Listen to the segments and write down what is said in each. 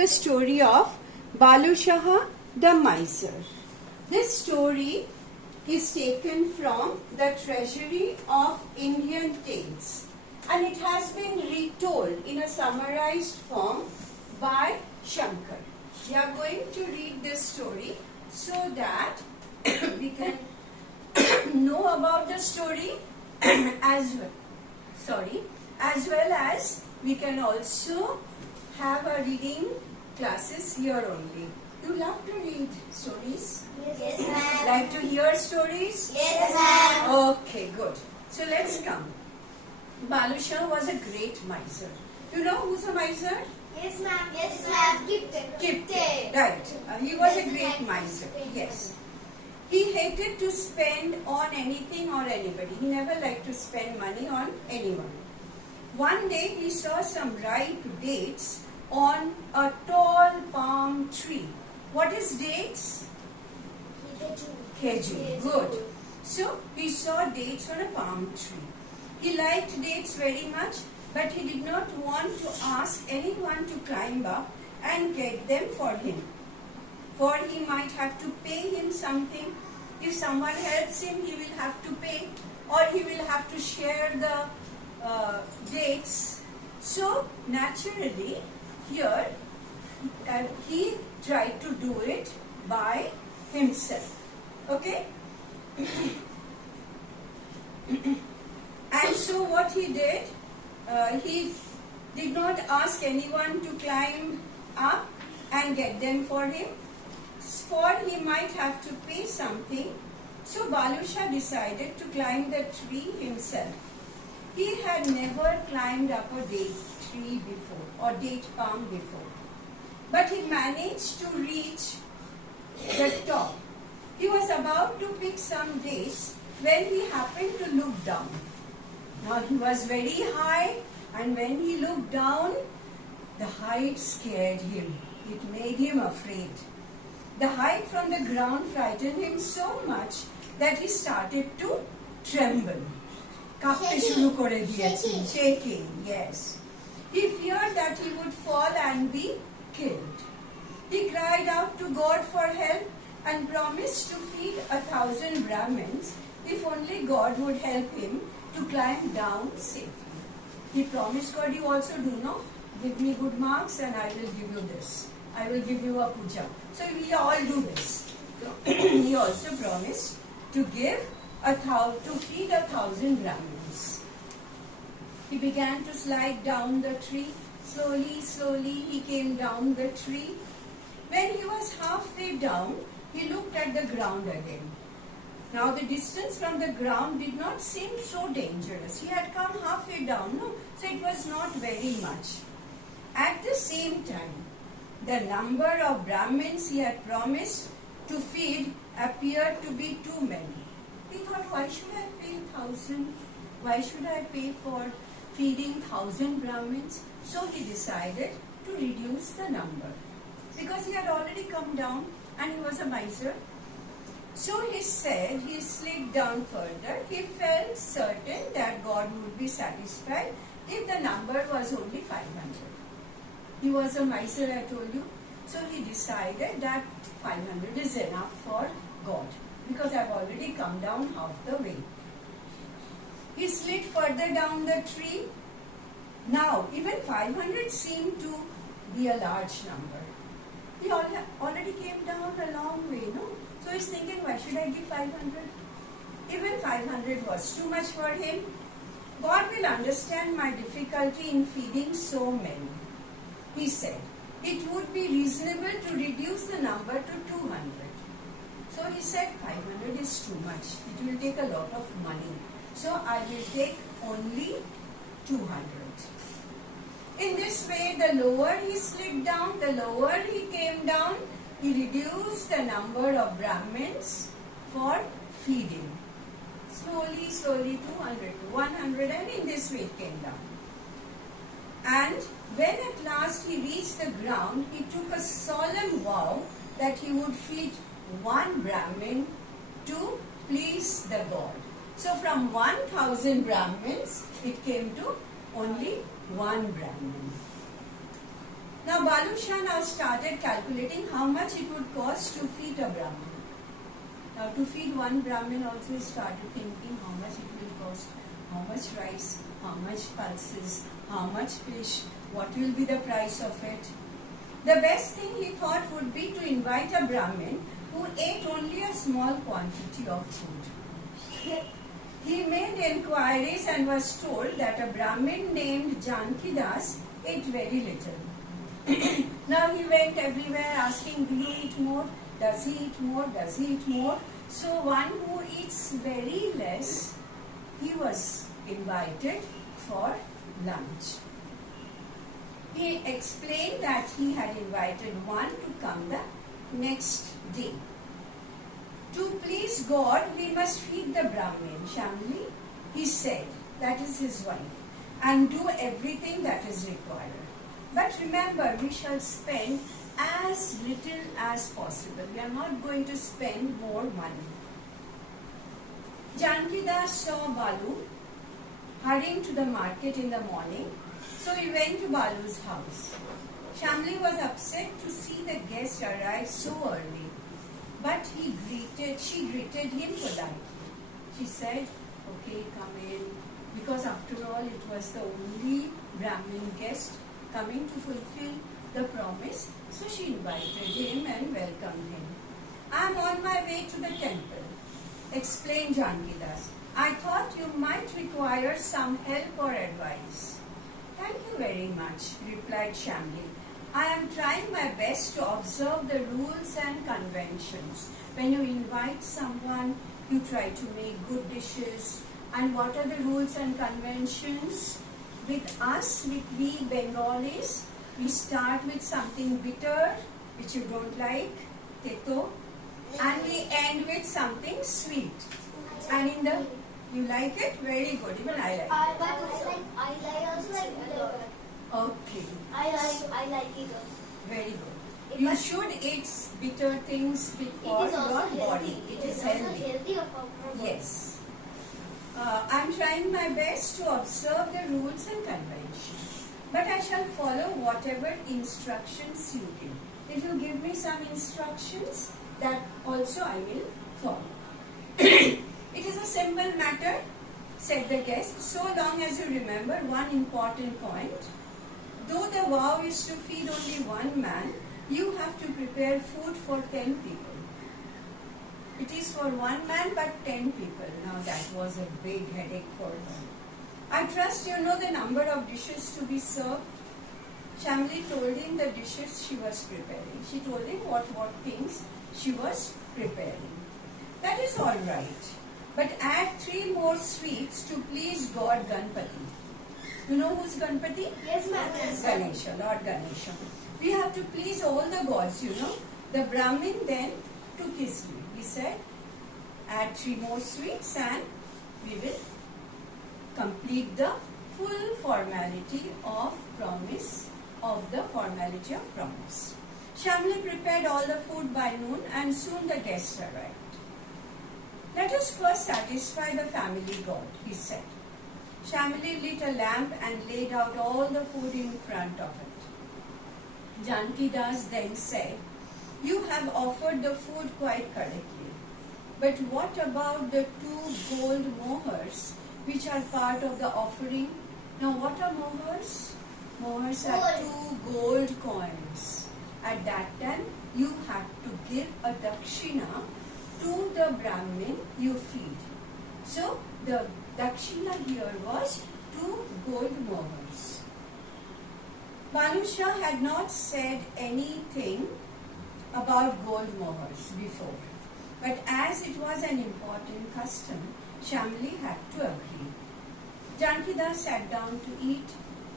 the story of Balushaha the Miser. This story is taken from the Treasury of Indian Tales, and it has been retold in a summarized form by Shankar. We are going to read this story so that we can know about the story as well as we can also have a reading classes here only. You love to read stories? Yes, ma'am. Like to hear stories? Yes, ma'am. Okay, good. So let's come. Balusha was a great miser. You know who's a miser? Yes, ma'am. Yes, ma'am. Gifted. Right. He was a great miser. Yes. He hated to spend on anything or anybody. He never liked to spend money on anyone. One day he saw some ripe dates on a tall palm tree. What is dates? Kheju. Good. So he saw dates on a palm tree. He liked dates very much, but he did not want to ask anyone to climb up and get them for him. For he might have to pay him something. If someone helps him, he will have to pay, or he will have to share the dates. So naturally, here he tried to do it by himself. Okay? And so what he did, he did not ask anyone to climb up and get them for him, for he might have to pay something. So Balusha decided to climb the tree himself. He had never climbed up a date tree before or date palm before, but he managed to reach the top. He was about to pick some dates when he happened to look down. Now he was very high, and when he looked down, the height scared him. It made him afraid. The height from the ground frightened him so much that he started to tremble. Shaking, yes. He feared that he would fall and be killed. He cried out to God for help and promised to feed 1,000 Brahmins if only God would help him to climb down safely. He promised God, you also do, no? Give me good marks and I will give you this. I will give you a puja. So we all do this. He also promised to feed 1,000 Brahmins. He began to slide down the tree. Slowly he came down the tree. When he was halfway down, he looked at the ground again. Now the distance from the ground did not seem so dangerous. He had come halfway down, no? So it was not very much. At the same time, the number of Brahmins he had promised to feed appeared to be too many. He thought, why should I pay 1,000? Why should I pay for feeding 1,000 Brahmins? So he decided to reduce the number, because he had already come down and he was a miser. So he said, he slid down further. He felt certain that God would be satisfied if the number was only 500. He was a miser, I told you. So he decided that 500 is enough for God, because I've already come down half the way. He slid further down the tree. Now, even 500 seemed to be a large number. He already came down a long way, no? So he's thinking, why should I give 500? Even 500 was too much for him. God will understand my difficulty in feeding so many. He said, it would be reasonable to reduce the number to 200. So he said, 500 is too much. It will take a lot of money. So I will take only 200. In this way, the lower he slid down, the lower he came down, he reduced the number of Brahmins for feeding. Slowly, 200 to 100, and in this way it came down. And when at last he reached the ground, he took a solemn vow that he would feed one Brahmin to please the God. So from 1,000 Brahmins, it came to only one Brahmin. Now Balusha now started calculating how much it would cost to feed a Brahmin. Now to feed one Brahmin also he started thinking how much it will cost, how much rice, how much pulses, how much fish, what will be the price of it. The best thing he thought would be to invite a Brahmin who ate only a small quantity of food. He made enquiries and was told that a Brahmin named Janki Das ate very little. Now he went everywhere asking, do you eat more? Does he eat more? Does he eat more? So one who eats very less, he was invited for lunch. He explained that he had invited one to come the next day. To please God, we must feed the Brahmin, Shamli, he said, that is his wife, and do everything that is required. But remember, we shall spend as little as possible. We are not going to spend more money. Janki Das saw Balu hurrying to the market in the morning, so he went to Balu's house. Shamli was upset to see the guest arrive so early, but she greeted him politely. She said, okay, come in, because after all it was the only Brahmin guest coming to fulfill the promise, so she invited him and welcomed him. I am on my way to the temple, explained Janki Das. I thought you might require some help or advice. Thank you very much, replied Shamli. I am trying my best to observe the rules and conventions. When you invite someone, you try to make good dishes. And what are the rules and conventions? With us, with we Bengalis, we start with something bitter, which you don't like, teto, and we end with something sweet. And in the, you like it? Very good, even I like it. I also like it. Okay. I like it also. Very good. You should eat bitter things for your body. It is healthy. Yes. I am trying my best to observe the rules and conventions, but I shall follow whatever instructions you give. If you give me some instructions, that also I will follow. It is a simple matter, said the guest, so long as you remember one important point. Though the vow is to feed only one man, you have to prepare food for 10 people. It is for one man but 10 people. Now that was a big headache for her. I trust you know the number of dishes to be served. Shamli told him the dishes she was preparing. She told him what things she was preparing. That is all right. But add 3 more sweets to please God Ganpati. You know who's Ganpati? Yes, ma'am. Ganesha, Lord Ganesha. We have to please all the gods, you know. The Brahmin then took his leave. He said, add 3 more sweets and we will complete the full formality of promise, Shamli prepared all the food by noon and soon the guests arrived. Let us first satisfy the family god, he said. Shamli lit a lamp and laid out all the food in front of it. Janki Das then said, you have offered the food quite correctly. But what about the 2 gold mohurs which are part of the offering? Now what are mohurs? Mohurs are 2 gold coins. At that time you had to give a dakshina to the Brahmin you feed. So the dakshina here was 2 gold mohurs. Balusha had not said anything about gold mohurs before, but as it was an important custom, Shamli had to agree. Janki Das sat down to eat.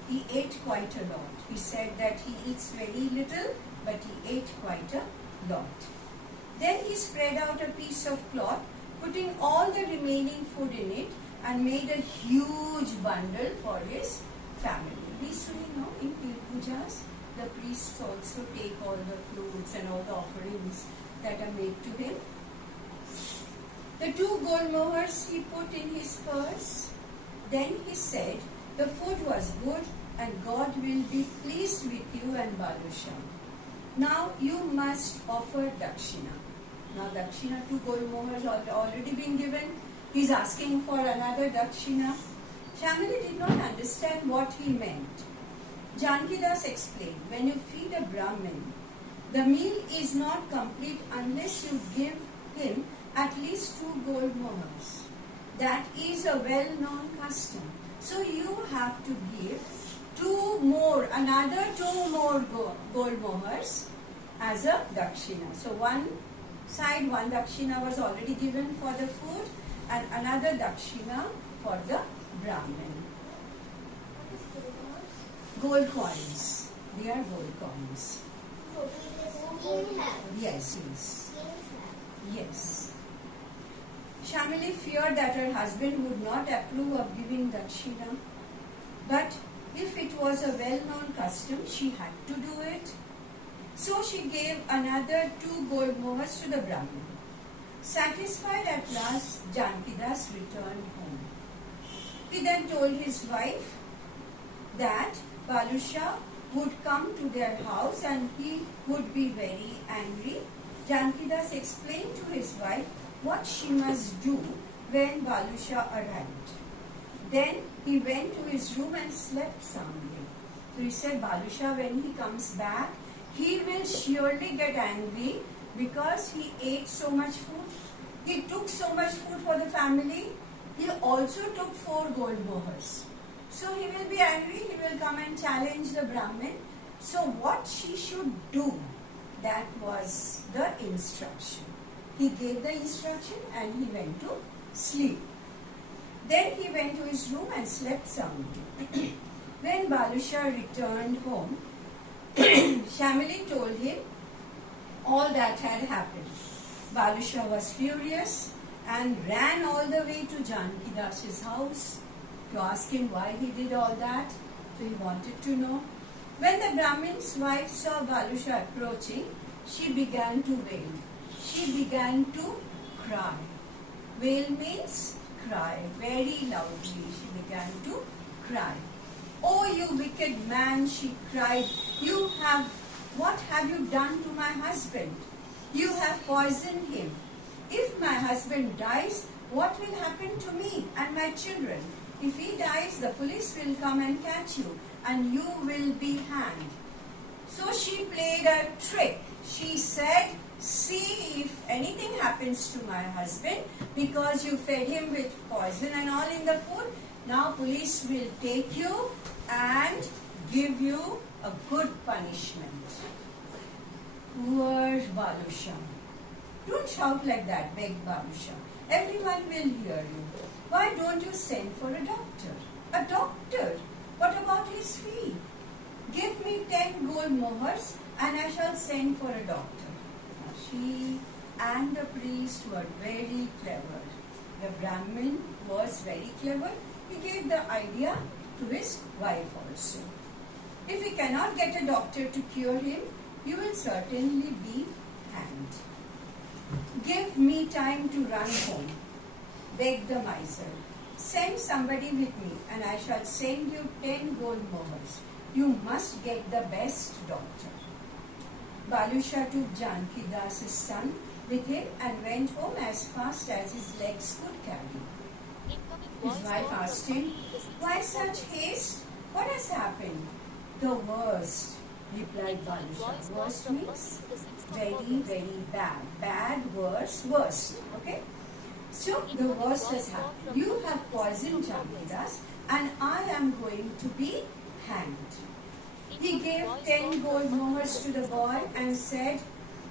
He ate quite a lot. He said that he eats very little, but he ate quite a lot. Then he spread out a piece of cloth, putting all the remaining food in it, and made a huge bundle for his family. These you know, in Pir Pujas, the priests also take all the fruits and all the offerings that are made to him. The 2 gold mohurs he put in his purse. Then he said, the food was good and God will be pleased with you and Balusha. Now you must offer dakshina. Now dakshina, 2 gold mohurs already been given. He is asking for another dakshina. Shamili did not understand what he meant. Jankidas explained, when you feed a Brahmin, the meal is not complete unless you give him at least 2 gold mohurs. That is a well-known custom. So you have to give another two more gold mohurs as a dakshina. So one side, one dakshina was already given for the food and another dakshina for the Brahmin. Gold coins. They are gold coins. Yes, yes. Yes. Shamili feared that her husband would not approve of giving dakshina, but if it was a well-known custom, she had to do it. So she gave another 2 gold mohurs to the Brahmin. Satisfied at last, Jankidas returned home. He then told his wife that Balusha would come to their house and he would be very angry. Jankidas explained to his wife what she must do when Balusha arrived. Then he went to his room and slept soundly. So he said, Balusha, when he comes back, he will surely get angry because he ate so much food. He took so much food for the family. He also took 4 gold mohurs. So he will be angry. He will come and challenge the Brahmin. So what she should do, that was the instruction. He gave the instruction and he went to sleep. Then he went to his room and slept soundly. When Balusha returned home, Shamili told him all that had happened. Balusha was furious and ran all the way to Jankidas' house to ask him why he did all that. So he wanted to know. When the Brahmin's wife saw Balusha approaching, she began to wail. She began to cry. Wail means cry, very loudly. She began to cry. Oh, you wicked man, she cried. What have you done to my husband? You have poisoned him. If my husband dies, what will happen to me and my children? If he dies, the police will come and catch you and you will be hanged. So she played a trick. She said, see if anything happens to my husband because you fed him with poison and all in the food. Now police will take you and give you a good punishment. Poor Balusha. Don't shout like that, begged Balusha. Everyone will hear you. Why don't you send for a doctor? A doctor? What about his fee? Give me 10 gold mohurs and I shall send for a doctor. Now she and the priest were very clever. The Brahmin was very clever. He gave the idea to his wife also. If he cannot get a doctor to cure him, you will certainly be hanged. Give me time to run home, begged the miser. Send somebody with me and I shall send you 10 gold mohurs. You must get the best doctor. Balusha took Jankidas' son with him and went home as fast as his legs could carry. His wife asked him, why such haste? What has happened? The worst, replied Balusha. Worst means very, very bad. Bad, worse, worst. Okay? So the worst has happened. You have poisoned Jankidas and I am going to be hanged. He gave 10 gold mohurs to the boy and said,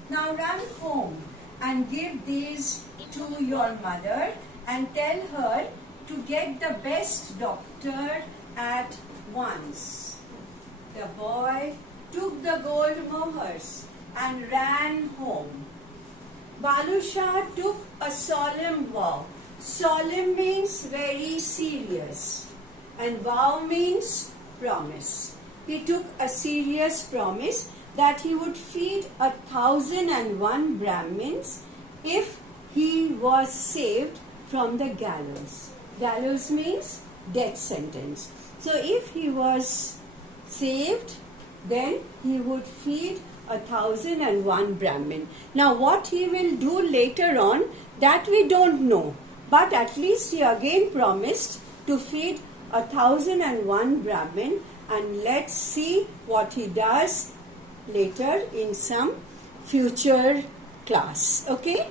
now run home and give these to your mother and tell her to get the best doctor at once. The boy took the gold mohurs and ran home. Balusha took a solemn vow. Solemn means very serious and vow means promise. He took a serious promise that he would feed 1,001 Brahmins if he was saved from the gallows. Gallows means death sentence. So if he was saved, then he would feed 1,001 Brahmin. Now what he will do later on, that we don't know. But at least he again promised to feed 1,001 Brahmin, and let's see what he does later in some future class. Okay?